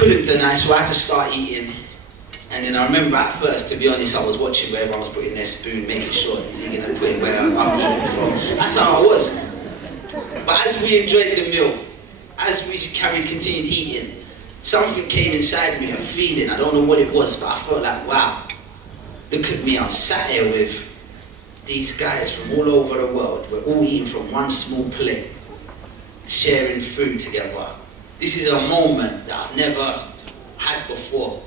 couldn't deny, so I had to start eating. And then I remember at first, to be honest, I was watching where everyone was putting their spoon, making sure he's going to put it where I'm eating from. That's how I was. But as we enjoyed the meal, as we continued eating, something came inside me, a feeling, I don't know what it was, but I felt like, wow, look at me, I'm sat here with these guys from all over the world. We're all eating from one small plate, sharing food together. This is a moment that I've never had before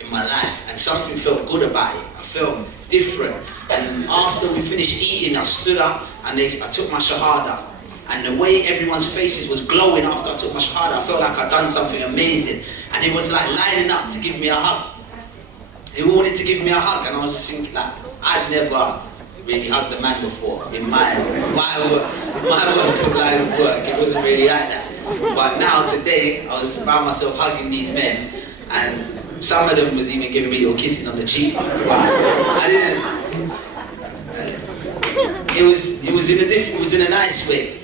in my life, and something felt good about it. I felt different. And after we finished eating, I stood up and I took my shahada. And the way everyone's faces was glowing after I took my shahada, I felt like I'd done something amazing. And it was like lining up to give me a hug. They all wanted to give me a hug, and I was just thinking like, I'd never really hugged a man before in my work of line of work. It wasn't really like that. But now today, I was found myself hugging these men, and some of them was even giving me little kisses on the cheek. But I didn't. It was in a nice way.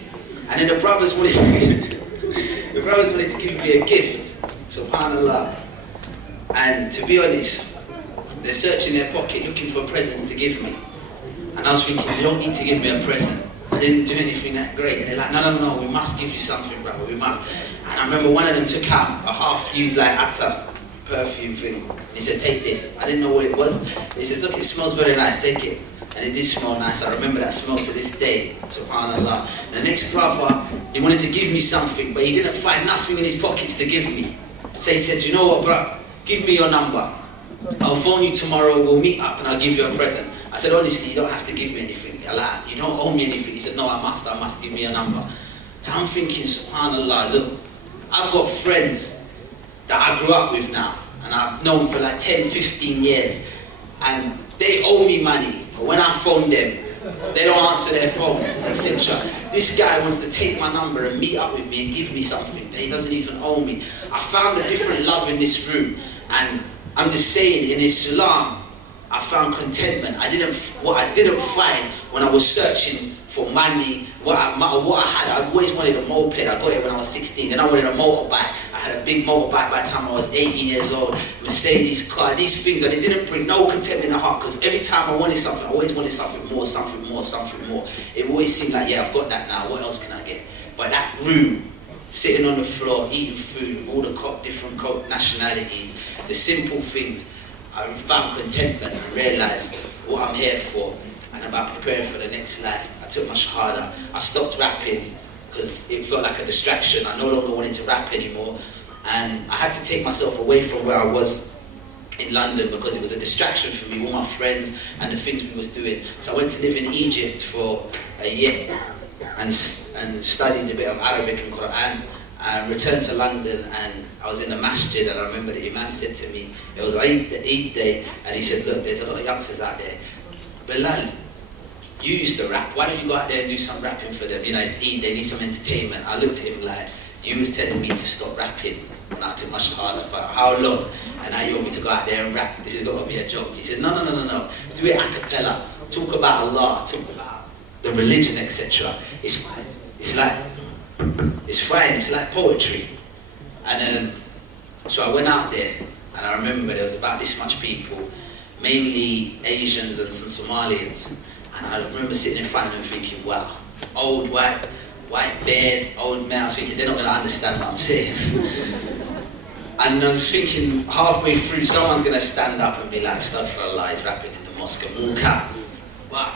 And then the brothers wanted to give me a gift. Subhanallah. And to be honest, they're searching their pocket looking for presents to give me. And I was thinking, you don't need to give me a present. I didn't do anything that great. And they're like, no, we must give you something, brother, we must. And I remember one of them took out a half-used like attar perfume thing. And he said, take this. I didn't know what it was. He said, look, it smells very nice, take it. And it did smell nice. I remember that smell to this day. Subhanallah. And the next brother, he wanted to give me something, but he didn't find nothing in his pockets to give me. So he said, you know what, bro? Give me your number. I'll phone you tomorrow, we'll meet up and I'll give you a present. I said, honestly, you don't have to give me anything. You don't owe me anything. He said, no, I must give me a number. Now I'm thinking, subhanallah, look, I've got friends that I grew up with now, and I've known for like 10, 15 years, and they owe me money. But when I phone them, they don't answer their phone, etc. This guy wants to take my number and meet up with me and give me something that he doesn't even owe me. I found a different love in this room, and I'm just saying, in Islam, I found contentment. What I didn't find when I was searching for money, what I had. I always wanted a moped. I got it when I was 16. Then I wanted a motorbike. I had a big motorbike by the time I was 18 years old. Mercedes car, these things, and it didn't bring no contentment in the heart, because every time I wanted something, I always wanted something more, something more, something more. It always seemed like, yeah, I've got that now. What else can I get? But that room, sitting on the floor, eating food with all the different nationalities, the simple things, I found contentment and realised what I'm here for, and about preparing for the next life. I took my shahada. I stopped rapping because it felt like a distraction. I no longer wanted to rap anymore, and I had to take myself away from where I was in London because it was a distraction for me, all my friends and the things we was doing. So I went to live in Egypt for a year and studied a bit of Arabic and Quran. I returned to London, and I was in the masjid, and I remember the Imam said to me, it was Eid Day, and he said, look, there's a lot of youngsters out there. Bilal, you used to rap, why don't you go out there and do some rapping for them? You know, it's Eid, they need some entertainment. I looked at him like, you was telling me to stop rapping when I took my shahada for how long? And now you want me to go out there and rap? This has got to be a joke. He said, no. Do it a cappella. Talk about Allah, talk about the religion, etc. It's fine. It's fine, it's like poetry. And so I went out there, and I remember there was about this much people, mainly Asians and some Somalians. And I remember sitting in front of them thinking, wow, old white beard, old man. I was thinking, they're not going to understand what I'm saying. And I was thinking, halfway through, someone's going to stand up and be like, Astaghfirullah, he's rapping in the mosque, and walk out. But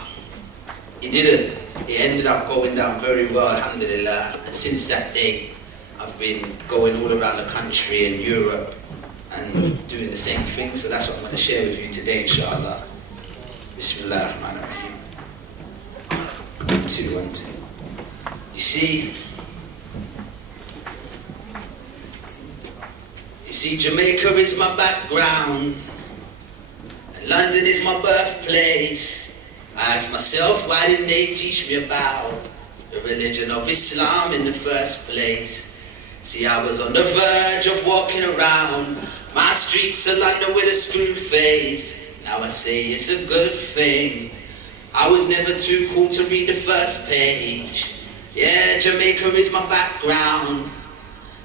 he didn't. It ended up going down very well, alhamdulillah. And since that day, I've been going all around the country and Europe and doing the same thing. So that's what I'm going to share with you today, inshallah. Bismillah ar-Rahman ar-Rahim. 1, 2, 1, 2. You see, Jamaica is my background, and London is my birthplace. I asked myself, why didn't they teach me about the religion of Islam in the first place? See, I was on the verge of walking around my streets of London with a screw face. Now I say it's a good thing. I was never too cool to read the first page. Yeah, Jamaica is my background.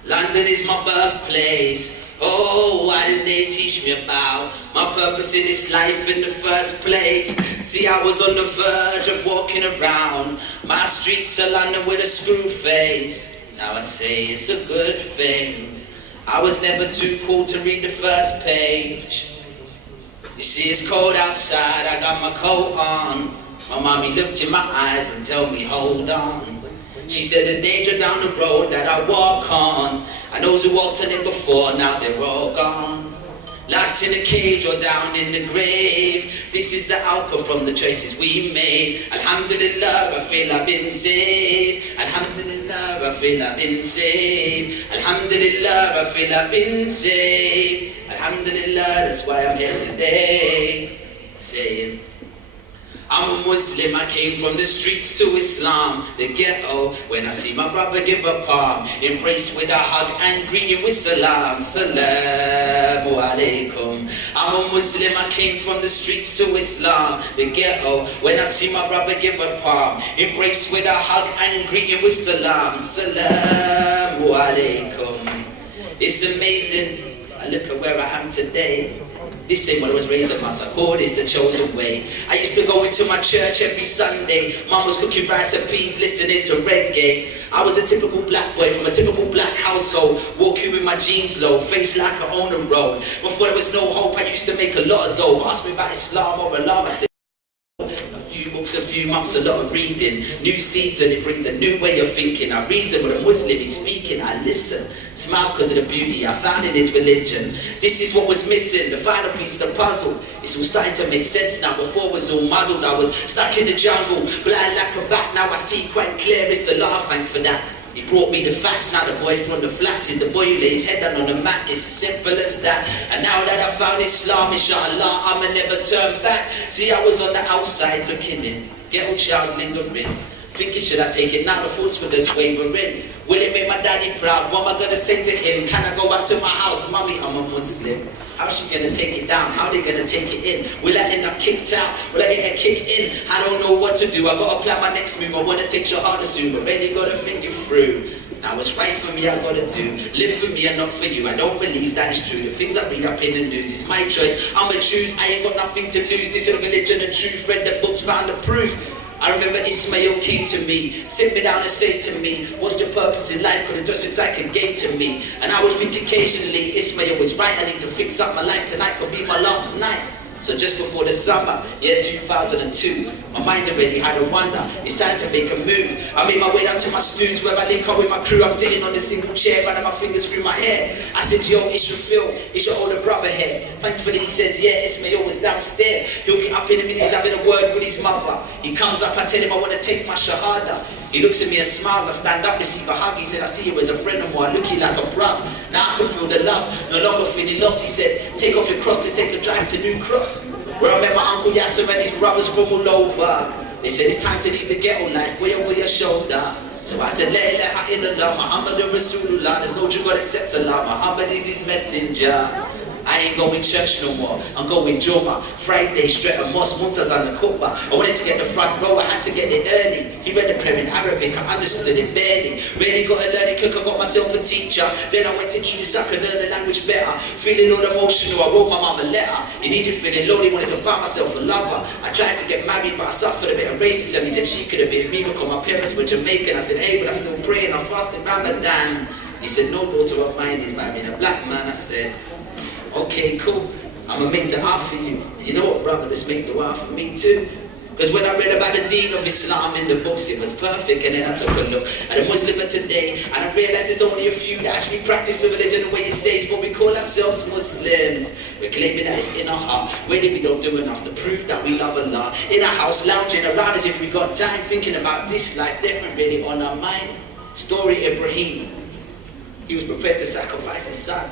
London is my birthplace. Oh, why didn't they teach me about my purpose in this life in the first place? See, I was on the verge of walking around my streets of London with a screw face. Now I say it's a good thing I was never too cool to read the first page. You see, it's cold outside, I got my coat on. My mommy looked in my eyes and told me, hold on. She said there's danger down the road that I walk on, and those who walked on it before, now they're all gone. Locked in a cage or down in the grave. This is the outcome from the choices we made. Alhamdulillah, I feel I've been saved. Alhamdulillah, I feel I've been saved. Alhamdulillah, I feel I've been saved. Alhamdulillah, that's why I'm here today, saying, I'm a Muslim, I came from the streets to Islam, the ghetto. When I see my brother give a palm, embrace with a hug and greet him with salam. Salamu alaikum. I'm a Muslim, I came from the streets to Islam, the ghetto. When I see my brother give a palm, embrace with a hug and greet him with salam. Salamu alaikum. It's amazing, I look at where I am today. This ain't what I was raised among, so I call this the chosen way. I used to go into my church every Sunday. Mom was cooking rice and peas, listening to reggae. I was a typical black boy from a typical black household, walking with my jeans low, face like I own a road. Before there was no hope, I used to make a lot of dough. Ask me about Islam or Allah, I said, a few months, a lot of reading. New season, it brings a new way of thinking. I reason with a Muslim is speaking, I listen. Smile because of the beauty I found in his religion. This is what was missing, the final piece of the puzzle. It's all starting to make sense now. Before it was all muddled, I was stuck in the jungle, blind like a bat. Now I see quite clear, it's Allah, thank for that. He brought me the facts, now the boy from the flats is the boy who laid his head down on the mat. It's as simple as that. And now that I found Islam, inshallah, I'ma never turn back. See, I was on the outside looking in, ghetto child lingering, thinking, should I take it now? The thoughts were just wavering. Will it make my daddy proud? What am I going to say to him? Can I go back to my house? Mommy, I'm a Muslim. How's she going to take it down? How are they going to take it in? Will I end up kicked out? Will I get a kick in? I don't know what to do. I got to plan my next move. I want to take Shahada soon, but really got to think it through. Now what's right for me, I got to do. Live for me and not for you. I don't believe that is true. The things I read up in the news, it's my choice. I'ma choose. I ain't got nothing to lose. This is religion and truth. Read the books, found the proof. I remember Ismail came to me, sit me down and say to me, what's your purpose in life? Because it just looks like a game to me. And I would think occasionally, Ismail was right, I need to fix up my life. Tonight could be my last night. So just before the summer, year 2002, my mind's already had a wonder. It's time to make a move. I made my way down to my studios where I link up with my crew. I'm sitting on the single chair, running my fingers through my hair. I said, yo, it's your Phil, it's your older brother here. Thankfully he says, yeah, Ismail was downstairs. He'll be up in a minute, he's having a word with his mother. He comes up, I tell him I want to take my shahada. He looks at me and smiles, I stand up, receive a hug. He said, I see you as a friend of mine, I look you like a bruv. Now I can feel the love, no longer feeling lost. He said, take off your cross and take a drive to New Cross, where I met my Uncle Yasser and his brothers from all over. They said, it's time to leave the ghetto life way over your shoulder. So I said, La ilaha illallah, Muhammad Rasulullah. There's no true God except Allah, Muhammad is his messenger. I ain't going church no more, I'm going Juma. Friday, straight to mosque, Muntaz and the Kuba. I wanted to get the front row, I had to get it early. He read the prayer in Arabic, I understood it barely. Really got to learn it quick, I got myself a teacher. Then I went to Egypt so I could learn the language better. Feeling all emotional, I wrote my mom a letter. In Egypt feeling lonely, wanted to find myself a lover. I tried to get married, but I suffered a bit of racism. He said she could have been me because my parents were Jamaican. I said, hey, but I still pray and I fast in Ramadan. He said, no daughter of mine is marrying a black man. I said, okay, cool. I'm going to make dua for you. You know what, brother? Let's make dua for me too. Because when I read about the deen of Islam in the books, it was perfect. And then I took a look at a Muslim of today, and I realized there's only a few that actually practice the religion the way it says, but we call ourselves Muslims. We're claiming that it's in our heart. Really, we don't do enough to prove that we love Allah. In our house, lounging around as if we got time, thinking about this life, different really on our mind. Story Ibrahim. He was prepared to sacrifice his son.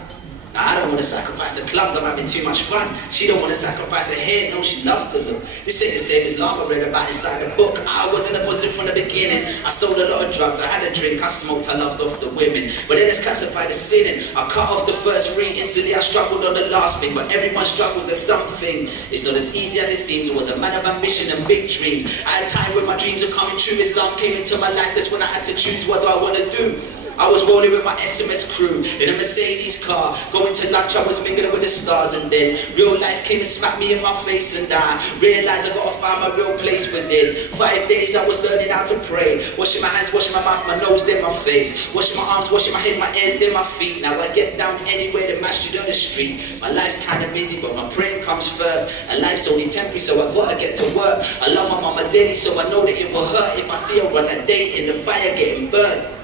Now, I don't want to sacrifice the clubs, I'm having too much fun. She don't want to sacrifice her hair, no, she loves the look. This ain't the same Islam I read about inside the book. I wasn't a Muslim from the beginning. I sold a lot of drugs, I had a drink, I smoked, I loved off the women. But then it's classified as sinning. I cut off the first three, instantly I struggled on the last thing. But everyone struggles at something. It's not as easy as it seems. I was a man of ambition and big dreams. I had a time when my dreams were coming true. Islam came into my life, that's when I had to choose, what do I want to do? I was rolling with my SMS crew in a Mercedes car. Going to lunch, I was mingling with the stars. And then real life came and smacked me in my face. And I realized I gotta find my real place within. 5 days I was learning how to pray. Washing my hands, washing my mouth, my nose, then my face. Washing my arms, washing my head, my ears, then my feet. Now I get down anywhere to masjid on the street. My life's kinda busy, but my praying comes first. And life's only temporary, so I gotta get to work. I love my mama daily, so I know that it will hurt if I see her run a date in the fire getting burned.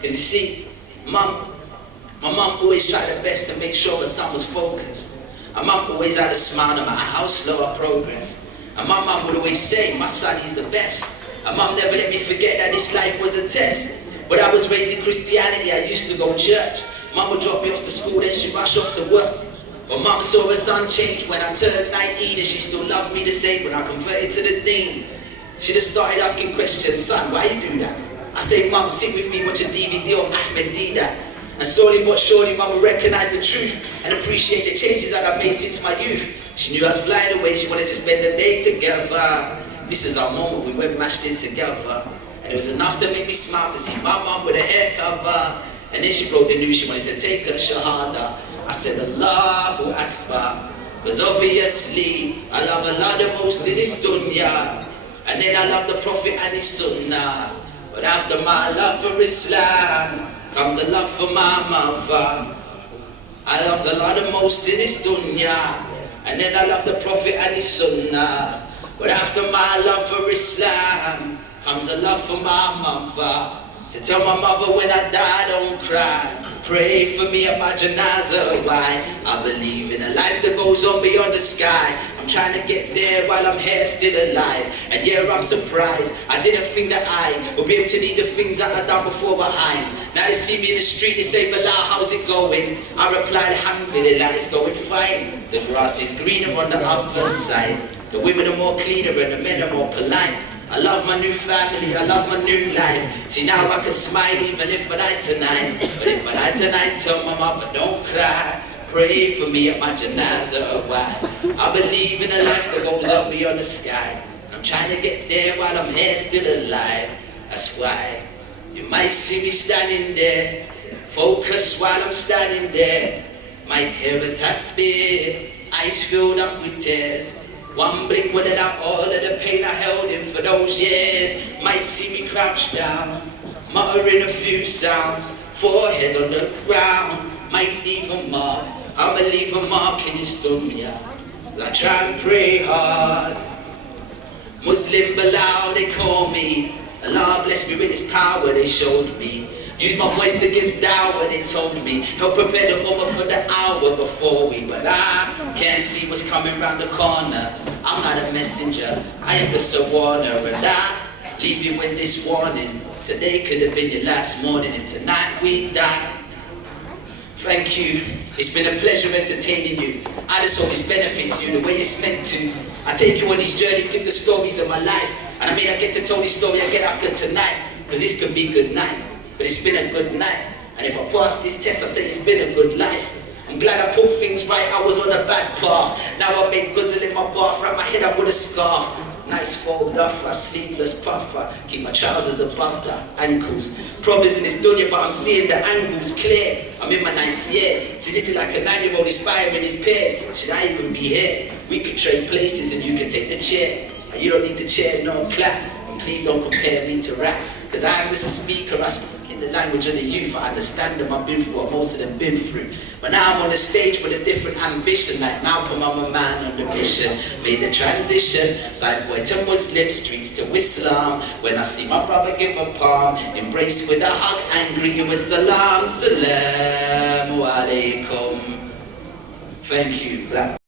Cause you see, my mum always tried her best to make sure her son was focused. My mum always had a smile no matter how slow I progress. And my mum would always say, my son, he's the best. And mum never let me forget that this life was a test. But I was raised in Christianity, I used to go to church. Mum would drop me off to school, then she'd rush off to work. But mum saw her son change when I turned 19, and she still loved me the same when I converted to the deen. She just started asking questions, son, why you do that? I say, mum, sit with me, watch a DVD of Ahmed Didat. And slowly but surely, mum would recognize the truth and appreciate the changes that I've made since my youth. She knew I was flying away, she wanted to spend the day together. This is our moment, we went mashed in together. And it was enough to make me smile to see my mum with a hair cover. And then she broke the news, she wanted to take her shahada. I said, Allahu Akbar. Because obviously, I love Allah the most in this dunya. And then I love the Prophet and his sunnah. But after my love for Islam, comes a love for my mother. I love Allah the most in this dunya. And then I love the Prophet and his sunnah. But after my love for Islam, comes a love for my mother. So tell my mother when I die, don't cry. Pray for me at my janazah. Why? I believe in a life that goes on beyond the sky. I'm trying to get there while I'm here still alive. And yeah, I'm surprised. I didn't think that I would be able to leave the things that I've done before behind. Now they see me in the street, they say, Bilal, how's it going? I replied, alhamdulillah, it's going fine. The grass is greener on the other side. The women are more cleaner and the men are more polite. I love my new family, I love my new life. See, now I can smile even if I die tonight. But if I die tonight, tell my mother, don't cry. Pray for me at my janazah. Why? I believe in a life that goes up beyond the sky. I'm trying to get there while I'm here still alive. That's why you might see me standing there. Focus while I'm standing there. Might hear a tap bit, eyes filled up with tears. One blink will let out all of the pain I held in for those years. Might see me crouch down, muttering a few sounds, forehead on the ground. Might leave a mark, I'ma leave a mark in this dunya. I try and pray hard. Muslim Bilal, they call me. Allah bless me with his power, they showed me. Use my voice to give dawah, they told me. Help prepare the ummah for the hour before we. But I can't see what's coming round the corner. I'm not a messenger, I am the Sawana. And I leave you with this warning. Today could have been your last morning if tonight we die. Thank you. It's been a pleasure entertaining you. I just hope this benefits you the way it's meant to. I take you on these journeys, give the stories of my life. And I mean I get to tell this story again after tonight. Because this could be good night. But it's been a good night. And if I pass this test, I say it's been a good life. I'm glad I put things right, I was on a bad path. Now I make guzzle in my bath, wrap my head up with a scarf. Nice fold off, a sleeveless puff. I keep my trousers above the ankles. Problems in this dunya, but I'm seeing the angles clear. I'm in my 9th year. See, this is like a 9-year-old inspiring his peers. Should I even be here? We could trade places and you can take the chair. And you don't need to cheer, no clap. And please don't compare me to rap. Because I am just a speaker, I speak in the language of the youth. I understand them, I've been through what most of them been through. But now I'm on the stage with a different ambition. Like Malcolm, I'm a man on the mission. Made the transition, like boy to Muslim, streets to Islam. When I see my brother give a palm, embrace with a hug and greet with salam. Salamu alaikum. Thank you, Black.